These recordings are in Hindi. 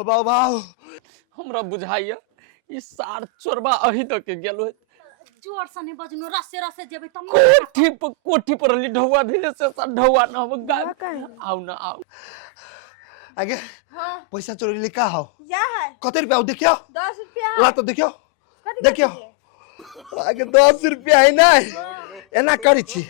बाबू बाबू हमरा बुझाइया ई सार चोरबा अही तक के गेलो जोर से नहीं बजनो रसे रसे जेबे तम कोठी पर ली ढौआ धीरे से ढौआ ना हो गायब आओ ना आओ आगे पैसा चोरी ले का हो या है कते रुपया हो देखियो 10 रुपया ला तो देखियो देखियो आगे 10 रुपया है ना एना करी छी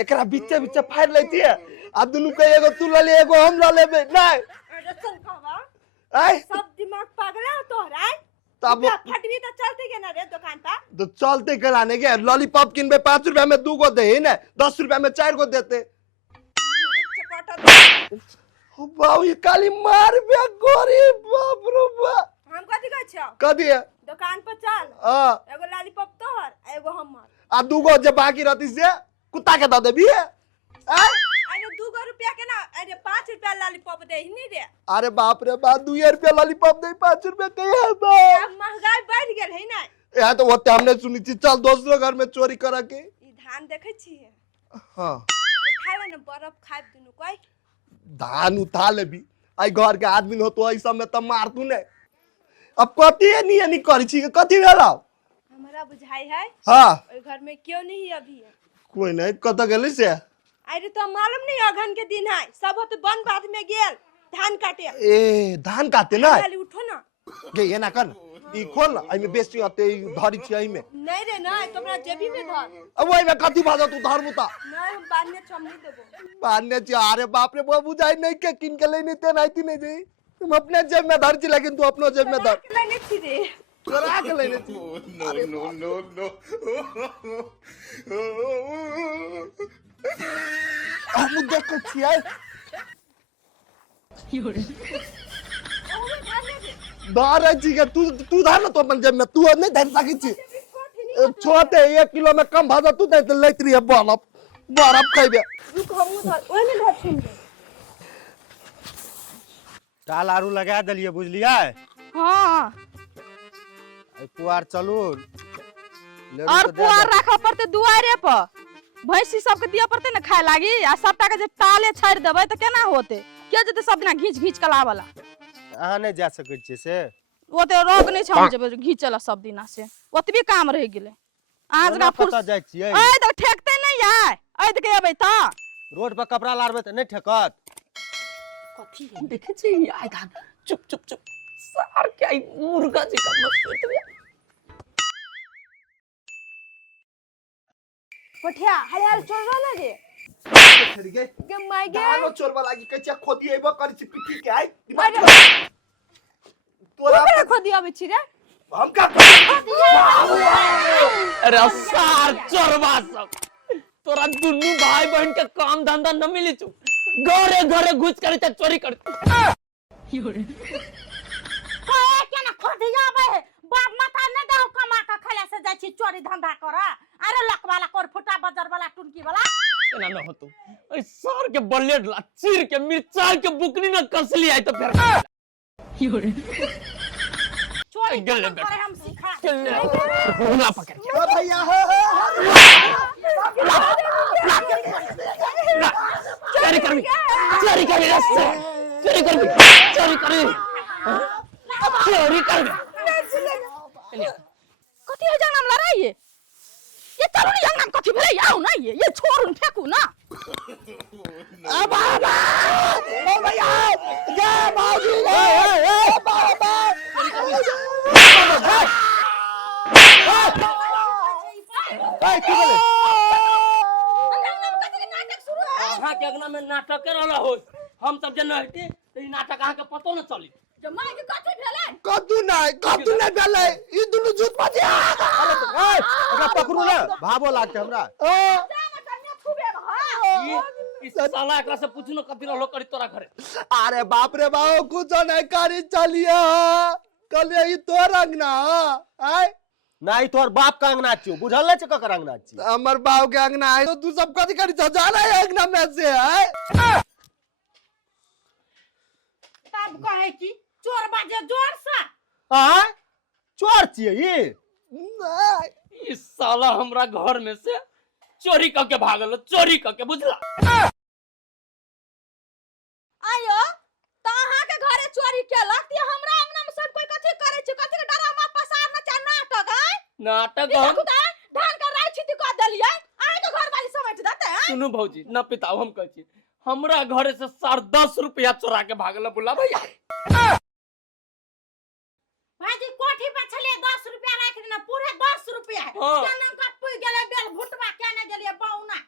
एकरा बीचे बीचे फाड़ लेती है आ दुनु के एगो तू ले ले एगो हम ले लेबे नहीं अरे चल खावा आई सब दिमाग पागल है तोहरा तब फटवी तो चलते के ना रे दुकान पर तो चलते कराने के लॉलीपॉप किनबे 5 रुपया में 2 गो दे ही ना 10 रुपया में 4 गो देते ओ बाऊ ये काली मार बे गरीब बाप रे बाप हम कथि कहै छ कथि है दुकान पर चल हां एगो लॉलीपॉप तोहर एगो हमर आ 2 गो जे बाकी रहती से कुत्ता के द देबी है अरे 2 रुपया के ना अरे 5 रुपया लॉलीपॉप दे ही नहीं रे अरे बाप रे बाप 2 रुपया लॉलीपॉप दे 5 रुपया कहिया दो अब महंगाई बढ़ गेल है ना यहाँ तो होते हमने सुनी थी चल दूसरे घर में चोरी करा के ई धान देखै छी हां उठावे ना बर्फ खाए दुनु कोई धान उठा लेबी आई घर के आदमी हो तो ऐसा में त मार तू ने अब कथि है नहीं करी छी कथि भेला हमरा बुझाई है हां ओइ घर में क्यों नहीं अभी कोई नहीं कत गेली से अरे तो मालूम नहीं अगन के दिन है सब होते वन बात में गेल धान काटे ए धान काटे ना खाली उठो ना गे ये ना कर ई खोल आई में बेस्टी आते धरी छी आई में नहीं रे ना तोरा जेबी में धर अब वही में कथि भाजा तू धर मुता नहीं हम बाद में छम नहीं देबो बान्ने छी अरे बाप रे बाबू जाई नहीं के किन के लेनी ते नहीं थी नहीं जाई तुम अपने जेब में धर छी लेकिन तू अपनो जेब में धर लेने छी रे चोरा के लेने छी no. हम देखो छी आई दारा जी के तू धर ना तो अपन जेब में तू नहीं धर सकी छी छोटे 1 किलो में कम भाजा तू नहीं तो लेत रही है बर्फ खाइबे रुक हम धर ओए में धर छी टाल आरू लगा दलिए बुझलिए हां पुआर चलू और पुआर रखा पड़ते दुआरे पर भैंसी सबके दिया पड़ते ना खाए लागी आ सबटा के जे टाले छाड़ देबै त केना होते के जते सब दिना घीच घीच के लावला अहाँ नहीं जा सकै छी से ओते रोग नहीं छम जेबे घीचला सब दिना से ओतबे काम रह गेले आज का फुर्सत जाय छियै ए त ठेकते नहीं आय ए त के अबै त रोड पर कपड़ा लारबे त नहीं ठेकत कथी देखे छी आय धान चुप सार के आई मुर्गा जी का मस्त पठिया हले हले चल रहा रे छड़ी गे गे माय गे दानो चोरबा लागी कच्चा खोदी एबो करी छी पिटी के आई तोरा खोदी आबै छी रे हम का अरे सार चोरबा सब तोरा दुनु भाई बहन के काम धंधा न मिली छु घरे घरे घुस कर चोरी कर केना खोदी आबै है बाप माता ने दाऊ कमा के खले से जाय छी चोरी धंधा करा अरे लकवाला कोर फुटा बाजार वाला टुनकी वाला केना न होतो ए सार के ब्लेड ला चीर के मिर्चाई के बुकनी न कसली आई तो फिर चोरी गले करे हम सिखा ना पकड़ ओ भैया चोरी कर चोरी कर रस्ते चोरी कर कथी है जंगम ला रही है ये तरुणी जंगम कथी भेलै आओ ना ये छोड़ू फेंकू ना आ बाबा ओ भैया गे बाबू ए बाबा ए की बोले अहाँ के अंगना में नाटक कर रहला हो हम सब जन हटे ई नाटक अहाँ के पतो न चली जमाई के कथी भेलै कतु नहीं बेले ई दुनु झूठ बाजिया ए एकरा पकड़ू ना भाबो लागते हमरा ई साला एकरा से पूछू न कथी रहलो करी तोरा घरे अरे बाप रे बाप कुछ नहीं करी चलिए कल ई तो रंगना आय नहीं तोर बाप का अंगना छियो बुझल नहीं छ ककर अंगना छी हमर बाप के अंगना है तो तू सब कथी करी जाना है अंगना में से है तब कहे की चोर बाजे जोर से हां चोर छियै ई साला हमरा घर में से चोरी करके भागल चोरी करके बुझला आयो त अहाँ के घरे चोरी केलक त हम नाटक हम धान का राय छिती को दलिया आए तो घर वाली समझ देते हैं। सुनो भौजी न पिताओ हम कहै छी हमरा घरे से 10.5 रुपया चोरा के भागल बोला भैया भाईजी कोठी पे चले 10 रुपया राख देना पूरे 10 रुपया है हाँ। केना का पुई गेले बेल भुटवा केना गेलिए बाउना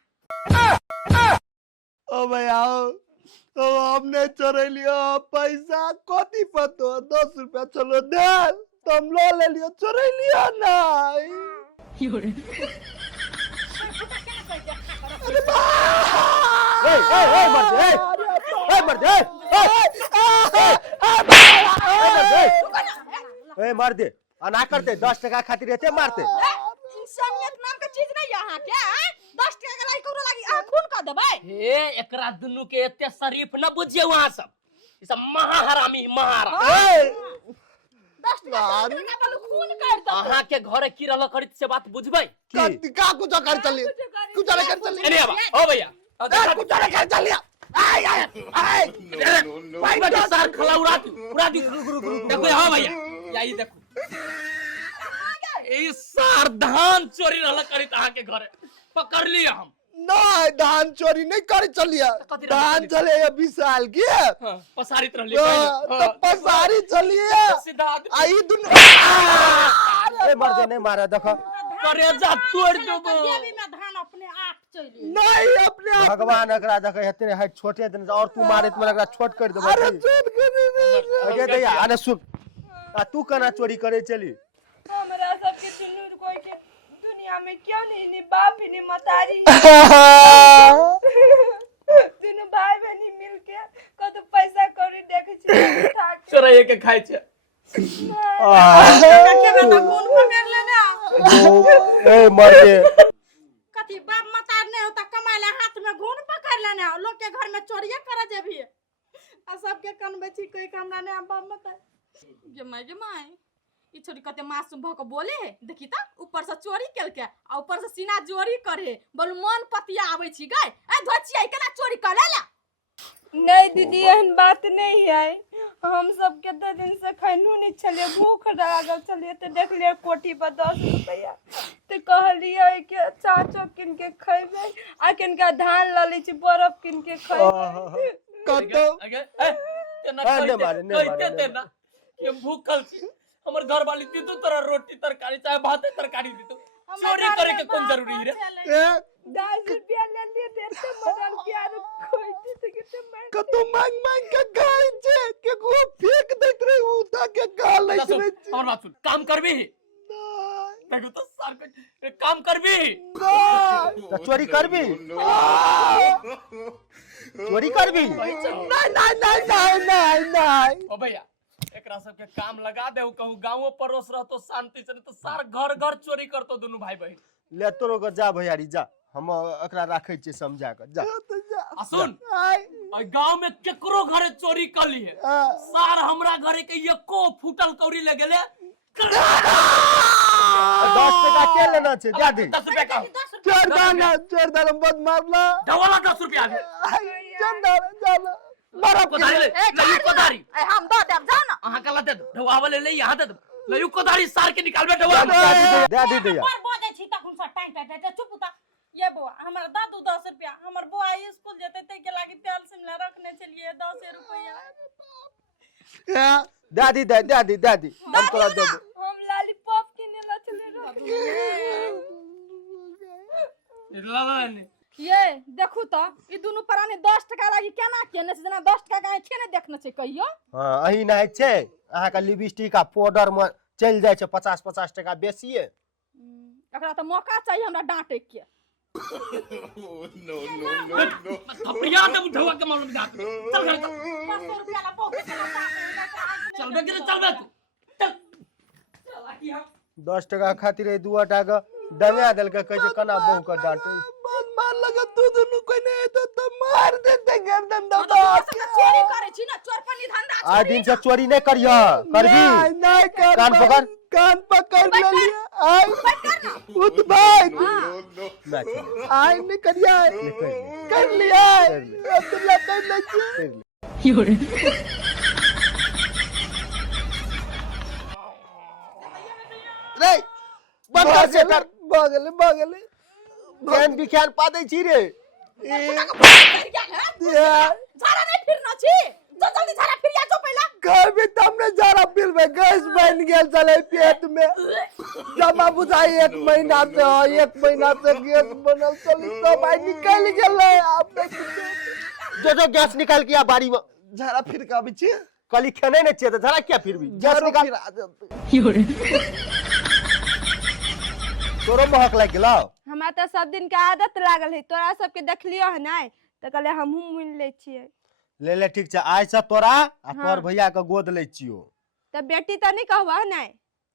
ओ भैया तो हमने चोरे लिया पैसा कथी पतो 10 रुपया चलो दे तुम लो ले लियो चोरे लिया ना मार दे ना करते 10 टका खातिर एते मारते इंसानियत नाम का चीज नहीं यहाँ क्या 10 टका के लाई करो लागी आ खून का दबाई हे एकरा दुनु के एते शरीफ न बुझिए वहां सब ई सब महाहरामी महारा 10 टका का बोलो खून कर दो अहाँ के घरे की रहल करित से बात बुझबै का कुछ कर चली कुछ कर चली एने बा ओ भैया कुछ कर चली आय आय भाई बड़ा सार खला उड़ा दी देखो हां भैया यही देखो ए सार धान चोरी रहल करित अहाँ के घरे पकड़ लिया हम नहीं धान चोरी नहीं कर चलिए धान चले ये विशाल की पसारित रहली तो पसारी चलिए सीधा आई दुनिया मार दे नहीं मारा देखो करेजा तोड़ देबो देवी में धान अपने आप चली नहीं अपने आप भगवान एकरा देखे हेते है छोटे दिन और तू मारे तो एकरा छोट कर देबो अरे चोट कर अगे दैया अरे सुन तू कना चोरी करे चली हमरा सबके दुनू कोई के दुनिया में क्यों नहीं बाप ही नहीं मतारी दुनू भाई बहनी मिलके कत पैसा कौड़ी देखे छी उठा के चोराइए के खाइ छै खून पकड़ लेना ए मर दे कथी बाप मतार नहीं होता कमाए ले हाथ में घून पकड़ लेना लोग के घर में चोरिया करे जेबी आ सबके कन बेची कोई हमरा ने बाप मतार जे माय ई छोरी कते मासूम भ के बोले है देखी त ऊपर से चोरी केल के आ ऊपर से सीना जोरी करे बोल मन पतिया आबै छी गय ए धोचिया केना चोरी कर लेला नहीं दीदी एहन बात नहीं है हम सब केते दिन से खैनू नहीं छलिए भूख लागल छलिए तो देख लिया कोठी पर 10 रुपया तो कहलिए कि चाचो किन के खैबे आ किन का धान ल लै छी बर्फ किन के खैबे कतो अगे ए तेना कहते तेना ये भूखल छी हमर घर वाली दी तो तोरा रोटी तरकारी चाहे भात तरकारी दी तो चोरी करे के कोन जरूरी रे 10 रुपया ले लिए देते मदन प्यार कोई दी तो मैं कतो मांग मांग के गाय छे के को फेंक देत रे उठा के गाल लै रे हमर बात सुन काम करबी देखो तो सार के काम करबी तो चोरी करबी चोरी करबी नहीं ओ भैया एकरा सब के काम लगा दे कहू गांवो पड़ोस रहतो शांति से तो सार घर घर चोरी करतो दोनों भाई बहन ले तोरो के जा भैयारी जा हम एकरा राखै छी समझा के जा आ सुन ओइ गांव में केकरो घरे चोरी कर ली है सार हमरा घरे के एको फूटल कौड़ी ले गेले 10 टका के लेना छे जा दे 10 रुपया का चोर दाना बद मारला ढवाला 10 रुपया दे चंदर जाला बर्फ कोदारी ले कोदारी हम दो देब जाओ ना अहाँ कला दे ढवावले ले यहाँ दे ले कोदारी सार के निकालबे ढवा दे दे दैया पर बोझे छी तखन से टाइम चुप ता ये बुआ हमर दादू 10 रुपया हमर बुआ स्कूल जेते ते के लागी तेल सिमला रखने चलिए 10 रुपया दादी हम तोरा दे हम लॉलीपॉप किने ला चले लाला ये देखू तो ई दुनु परानी 10 टका लागी केना केने से जना 10 टका काहे खेने देखने छै कहियो हां अही नै छै अहाँ का लिपस्टिक आ पाउडर में चल जाय छै 50 टका बेसिए एकरा त मौका चाहिए हमरा डांटे के no, no. थपड़िया दे ढवा के मालूम जा चल घर 500 रुपया ला पॉकेट चला चल बे के चल बे चल चला की हम 10 टका खातिर 2 टका दंगा देल के कह जे कना बहु के डांटे मार लगा तू दोनों कोई नहीं तो मार देते गर्दन दबा चोरी करे छी ना चोर पर निधन रा आज दिन से चोरी नहीं करियो करबी नहीं कर कान पकड़ कान पकड़ ले लिया आई उठ भाई नहीं आई नहीं करिया कर लिया अब्दुल्ला कर ले रे बंद से कर बगले बगले ज्ञान विज्ञान पा दै छी रे झाड़ा नहीं फिरना छी जो जल्दी झाड़ा फिर आ जो पहला कभी तुमने जरा बिल में गैस बन गेल चले पेट में जमा बुझाई 1 महीना से गैस बनल चली सब आई निकल गेलै आप जो गैस निकाल के आ बारी में जरा फिर का बिची कली खेने ने छियै त झरा क्या फिरबी गैस जरा निकाल फिर आ जाते तोरो महक लाग गेलौ हमरा तो सब दिन के आदत लागल है, तोरा सबके देखलियो है ना तो कहले हमहू मुन ले छियै। ले ले ठीक छै, आइ से तोरा आ हाँ। तोर भैया के गोद लै छियो। तो बेटी तो नहीं कहबा ना?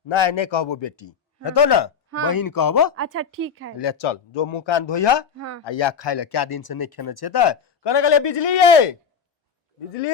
नहीं नहीं कहबो बेटी हेतो ना हाँ। बहिन कहबो। अच्छा ठीक है। ले चल जो मुंह कान धोइहा हाँ। आ या खाइ ले क्या दिन से नहीं खेने छै त कने गले बिजली ये बिजली